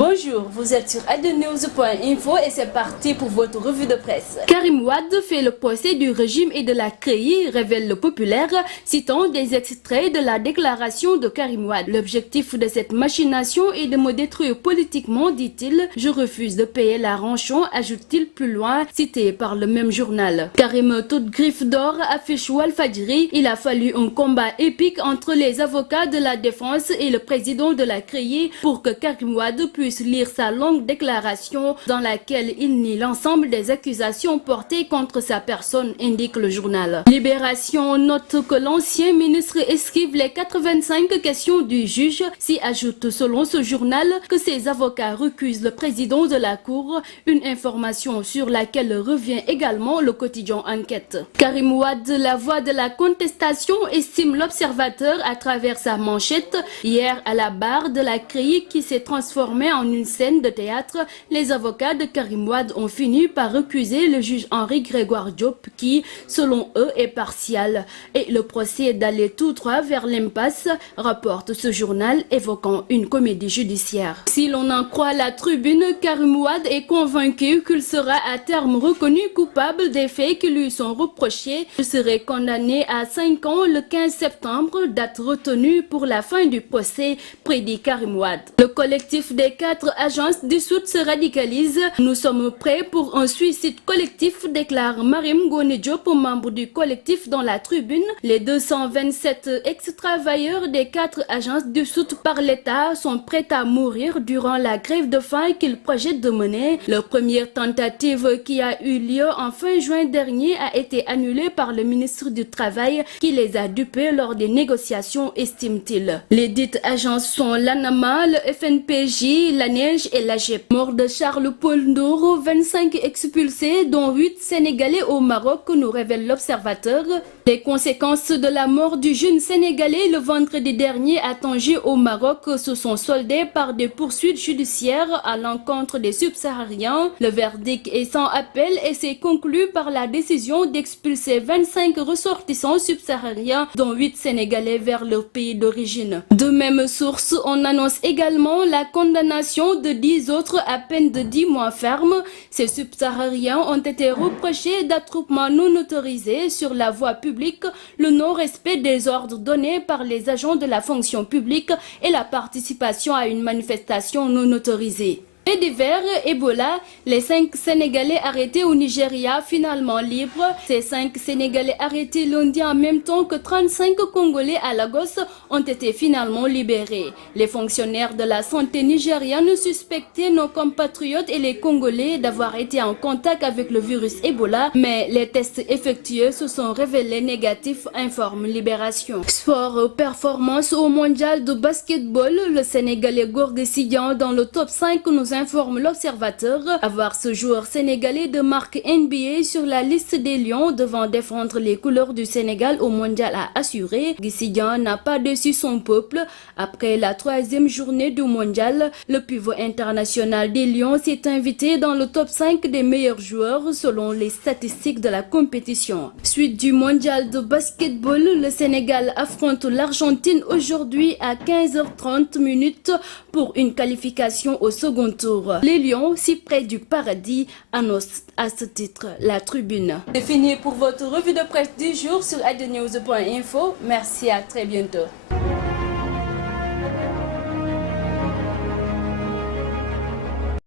Bonjour, vous êtes sur adenews.info et c'est parti pour votre revue de presse. Karim Wade fait le procès du régime et de la CREI, révèle le Populaire, citant des extraits de la déclaration de Karim Wade. L'objectif de cette machination est de me détruire politiquement, dit-il. Je refuse de payer la rançon, ajoute-t-il plus loin, cité par le même journal. Karim, toute griffe d'or, affiche Walfadjri. Il a fallu un combat épique entre les avocats de la défense et le président de la CREI pour que Karim Wade puisse lire sa longue déclaration dans laquelle il nie l'ensemble des accusations portées contre sa personne, indique le journal. Libération note que l'ancien ministre esquive les 85 questions du juge, s'y ajoute selon ce journal que ses avocats recusent le président de la Cour, une information sur laquelle revient également le quotidien Enquête. Karim Wade, la voix de la contestation, estime l'Observateur à travers sa manchette. Hier, à la barre de la CREI qui s'est transformée en une scène de théâtre, les avocats de Karim Wade ont fini par recuser le juge Henri Grégoire Diop qui, selon eux, est partial. Et le procès est d'aller tout droit vers l'impasse, rapporte ce journal évoquant une comédie judiciaire. Si l'on en croit la Tribune, Karim Wade est convaincu qu'il sera à terme reconnu coupable des faits qui lui sont reprochés. Il serait condamné à 5 ans le 15 septembre, date retenue pour la fin du procès, prédit Karim Wade. Le collectif des 4 agences dissoutes se radicalise. Nous sommes prêts pour un suicide collectif, déclare Marim Ngoné Diop, membre du collectif dans la Tribune. Les 227 ex-travailleurs des 4 agences dissoutes par l'État sont prêts à mourir durant la grève de faim qu'ils projettent de mener. Leur première tentative qui a eu lieu en fin juin dernier a été annulée par le ministre du Travail qui les a dupés lors des négociations, estime-t-il. Les dites agences sont l'ANAMA, le FNPJ, la Neige et la GEP. Mort de Charles-Paul Ndour, 25 expulsés, dont 8 Sénégalais au Maroc, nous révèle l'Observateur. Les conséquences de la mort du jeune Sénégalais le vendredi dernier à Tanger au Maroc se sont soldées par des poursuites judiciaires à l'encontre des subsahariens. Le verdict est sans appel et s'est conclu par la décision d'expulser 25 ressortissants subsahariens, dont 8 Sénégalais vers leur pays d'origine. De même source, on annonce également la condamnation de 10 autres à peine de 10 mois ferme. Ces subsahariens ont été reprochés d'attroupement non autorisé sur la voie publique, le non-respect des ordres donnés par les agents de la fonction publique et la participation à une manifestation non autorisée. Et divers, Ebola, les 5 Sénégalais arrêtés au Nigeria finalement libres. Ces 5 Sénégalais arrêtés lundi en même temps que 35 Congolais à Lagos ont été finalement libérés. Les fonctionnaires de la santé nigériane suspectaient nos compatriotes et les Congolais d'avoir été en contact avec le virus Ebola, mais les tests effectués se sont révélés négatifs, informe Libération. Sport performance au mondial de basketball, le Sénégalais Gorgui Sidian dans le top 5 nous informe l'Observateur. Avoir ce joueur sénégalais de marque NBA sur la liste des Lions devant défendre les couleurs du Sénégal au mondial a assuré. Gissidian n'a pas déçu son peuple. Après la 3e journée du mondial, le pivot international des Lions s'est invité dans le top 5 des meilleurs joueurs selon les statistiques de la compétition. Suite du mondial de basketball, le Sénégal affronte l'Argentine aujourd'hui à 15h30 pour une qualification au second tour. Les Lions, si près du paradis, annoncent à ce titre la Tribune. C'est fini pour votre revue de presse du jour sur adenews.info. Merci, à très bientôt.